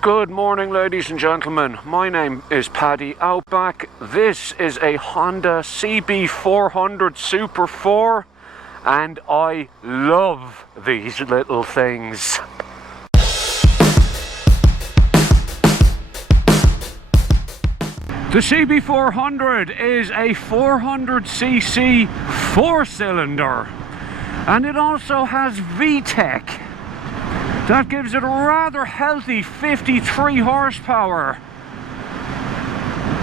Good morning, ladies and gentlemen. My name is Paddy Outback. This is a Honda CB400 Super Four, and I love these little things. The CB400 is a 400cc four-cylinder, and it also has V-Tec. That gives it a rather healthy 53 horsepower.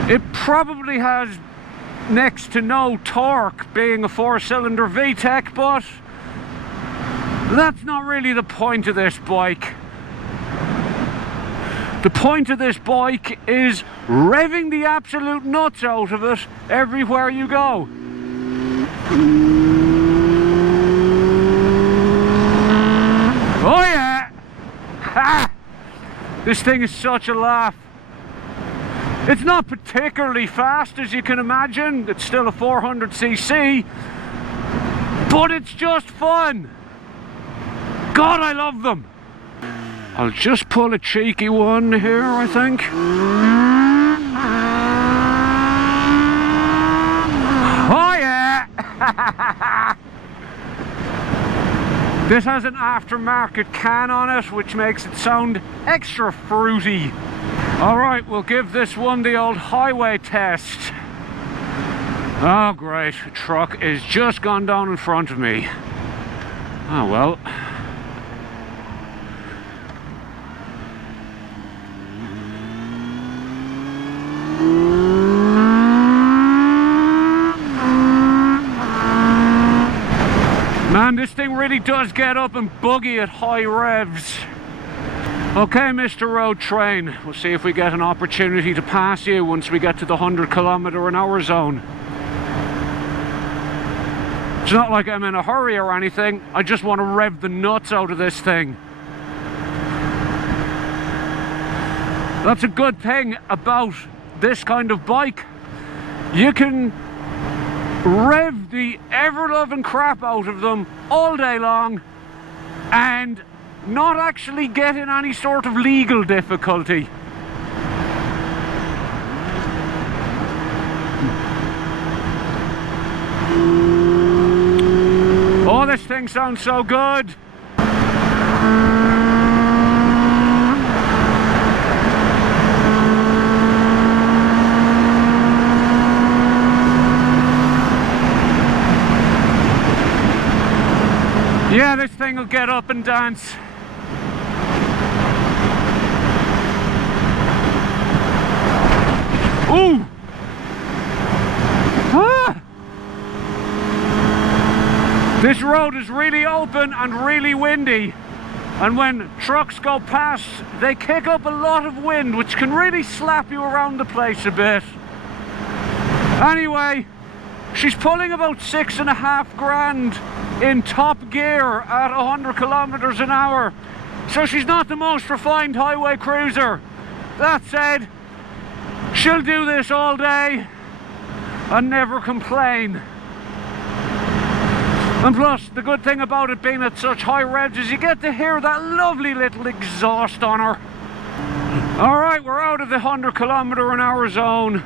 It probably has next to no torque, being a four-cylinder V-Tec, but that's not really the point of this bike. The point of this bike is revving the absolute nuts out of it everywhere you go. Oh yeah! Ha! This thing is such a laugh. It's not particularly fast, as you can imagine. It's still a 400cc, but it's just fun. God, I love them. I'll just pull a cheeky one here, I think. Oh yeah! This has an aftermarket can on it, which makes it sound extra fruity. Alright, we'll give this one the old highway test. Oh great, a truck is just gone down in front of me. Oh well. Man, this thing really does get up and buggy at high revs. Okay, Mr. Road Train, we'll see if we get an opportunity to pass you once we get to the 100km/h zone. It's not like I'm in a hurry or anything, I just want to rev the nuts out of this thing. That's a good thing about this kind of bike. You can rev the ever-loving crap out of them all day long and not actually get in any sort of legal difficulty. Oh, this thing sounds so good. Yeah, this thing will get up and dance. Ooh! Ah! This road is really open and really windy, and when trucks go past, they kick up a lot of wind, which can really slap you around the place a bit. Anyway, she's pulling about 6.5 grand in top gear at 100km/h, so she's not the most refined highway cruiser. That said, she'll do this all day and never complain. And plus, the good thing about it being at such high revs is you get to hear that lovely little exhaust on her. Alright, we're out of the 100km/h zone,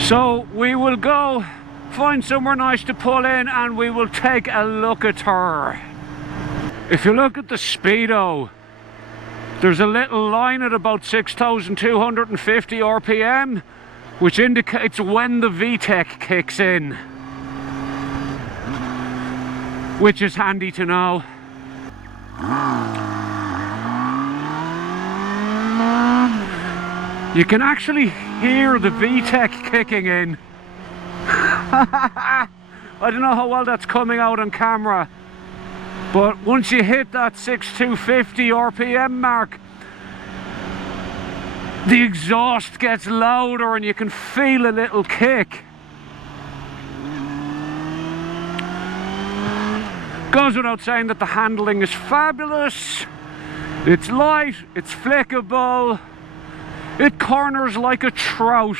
so we will go find somewhere nice to pull in and we will take a look at her. If you look at the speedo, there's a little line at about 6,250 RPM, which indicates when the V-Tec kicks in, which is handy to know. You can actually hear the V-Tec kicking in. I don't know how well that's coming out on camera, but once you hit that 6,250 RPM mark, the exhaust gets louder and you can feel a little kick. Goes without saying that the handling is fabulous. It's light, it's flickable, it corners like a trout.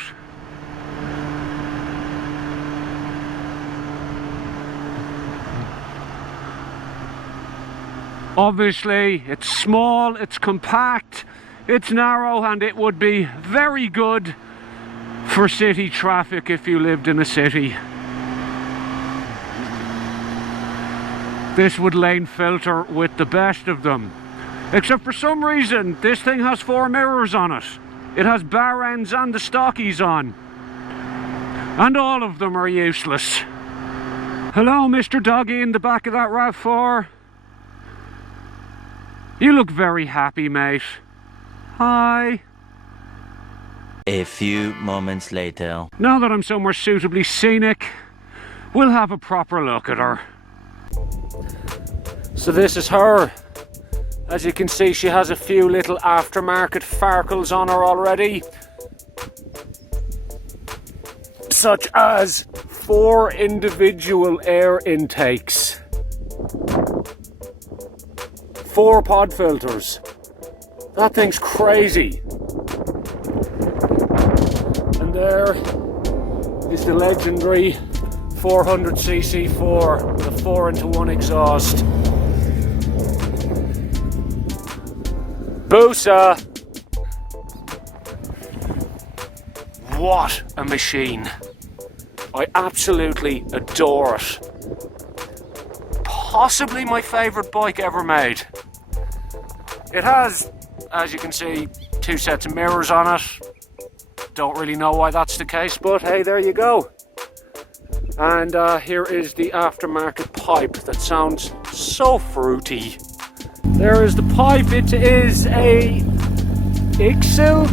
Obviously, it's small, it's compact, It's narrow and it would be very good for city traffic if you lived in a city. This would lane filter with the best of them. Except for some reason, this thing has 4 mirrors on it. It has bar ends and the stockies on. And all of them are useless. Hello, Mr. Doggy in the back of that RAV4. You look very happy, mate. Hi. A few moments later. Now that I'm somewhere suitably scenic, we'll have a proper look at her. So this is her. As you can see, she has a few little aftermarket farkles on her already. Such as 4 individual air intakes. 4 pod filters. That thing's crazy. And there is the legendary 400 CC4, the 4-into-1 exhaust. Boosa! What a machine. I absolutely adore it. Possibly my favourite bike ever made. It has, as you can see, 2 sets of mirrors on it. Don't really know why that's the case, but hey, there you go. And here is the aftermarket pipe that sounds so fruity. There is the pipe. It is a Ixel.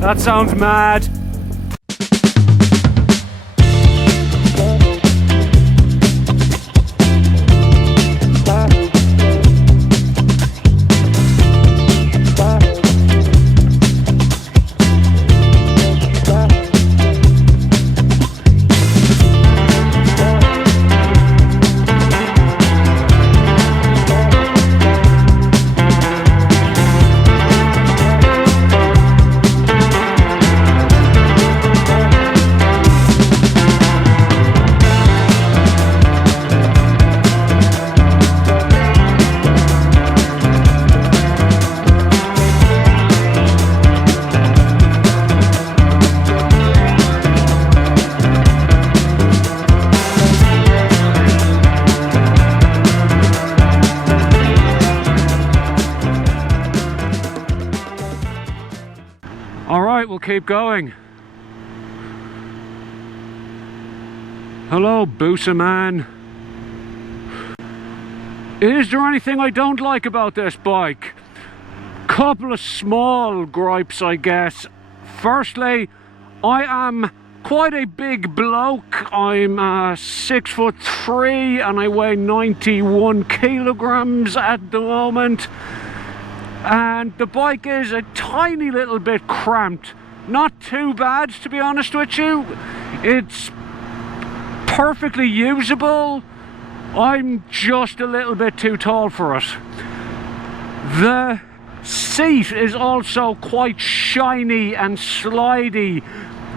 That sounds mad. Alright, we'll keep going. Hello, Boosa man. Is there anything I don't like about this bike? Couple of small gripes, I guess. Firstly, I am quite a big bloke. I'm 6'3" and I weigh 91 kilograms at the moment. And the bike is a tiny little bit cramped. Not too bad, to be honest with you. It's perfectly usable. I'm just a little bit too tall for it. The seat is also quite shiny and slidey,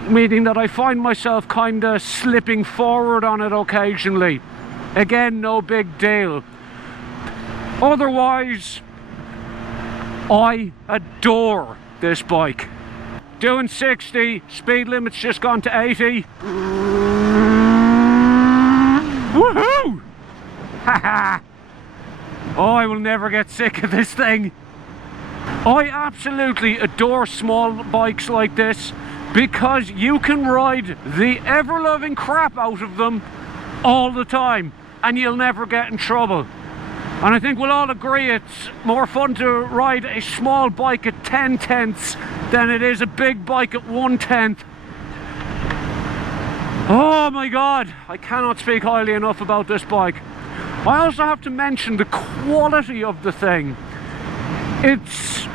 meaning that I find myself kind of slipping forward on it occasionally. Again, no big deal. Otherwise, I adore this bike. Doing 60, speed limit's just gone to 80. Woohoo! Haha! Oh, I will never get sick of this thing. I absolutely adore small bikes like this because you can ride the ever-loving crap out of them all the time and you'll never get in trouble. And I think we'll all agree it's more fun to ride a small bike at 10/10ths than it is a big bike at 1/10. Oh my god, I cannot speak highly enough about this bike. I also have to mention the quality of the thing. It's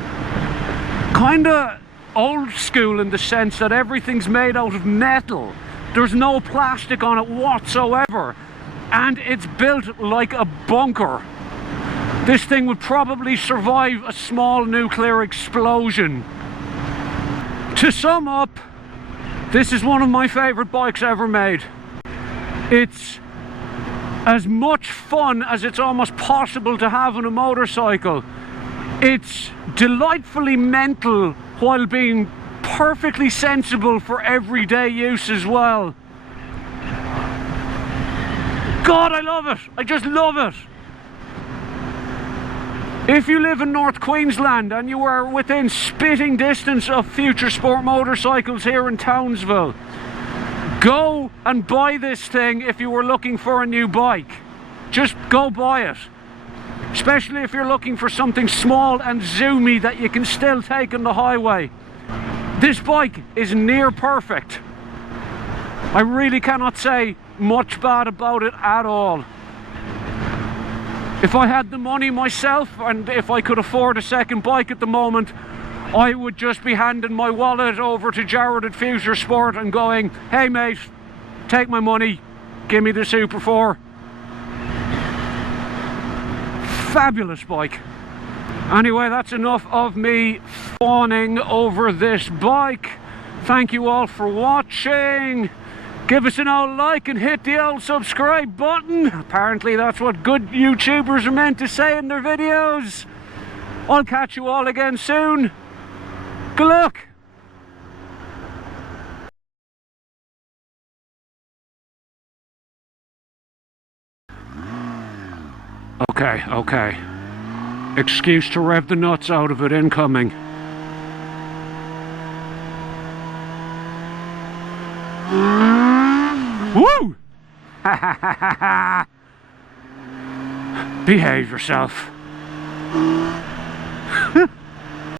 kind of old school in the sense that everything's made out of metal. There's no plastic on it whatsoever. And it's built like a bunker. This thing would probably survive a small nuclear explosion. To sum up, this is one of my favourite bikes ever made. It's as much fun as it's almost possible to have on a motorcycle. It's delightfully mental while being perfectly sensible for everyday use as well. God, I love it. I just love it. If you live in North Queensland and you are within spitting distance of Future Sport motorcycles here in Townsville, go and buy this thing if you were looking for a new bike. Just go buy it. Especially if you're looking for something small and zoomy that you can still take on the highway. This bike is near perfect. I really cannot say much bad about it at all. If I had the money myself, and if I could afford a second bike at the moment, I would just be handing my wallet over to Jared at Future Sport and going, hey mate, take my money, give me the Super Four. Fabulous bike. Anyway, that's enough of me fawning over this bike. Thank you all for watching. Give us an old like and hit the old subscribe button. Apparently that's what good YouTubers are meant to say in their videos. I'll catch you all again soon. Good luck. Okay. Excuse to rev the nuts out of it incoming. Woo! Behave yourself.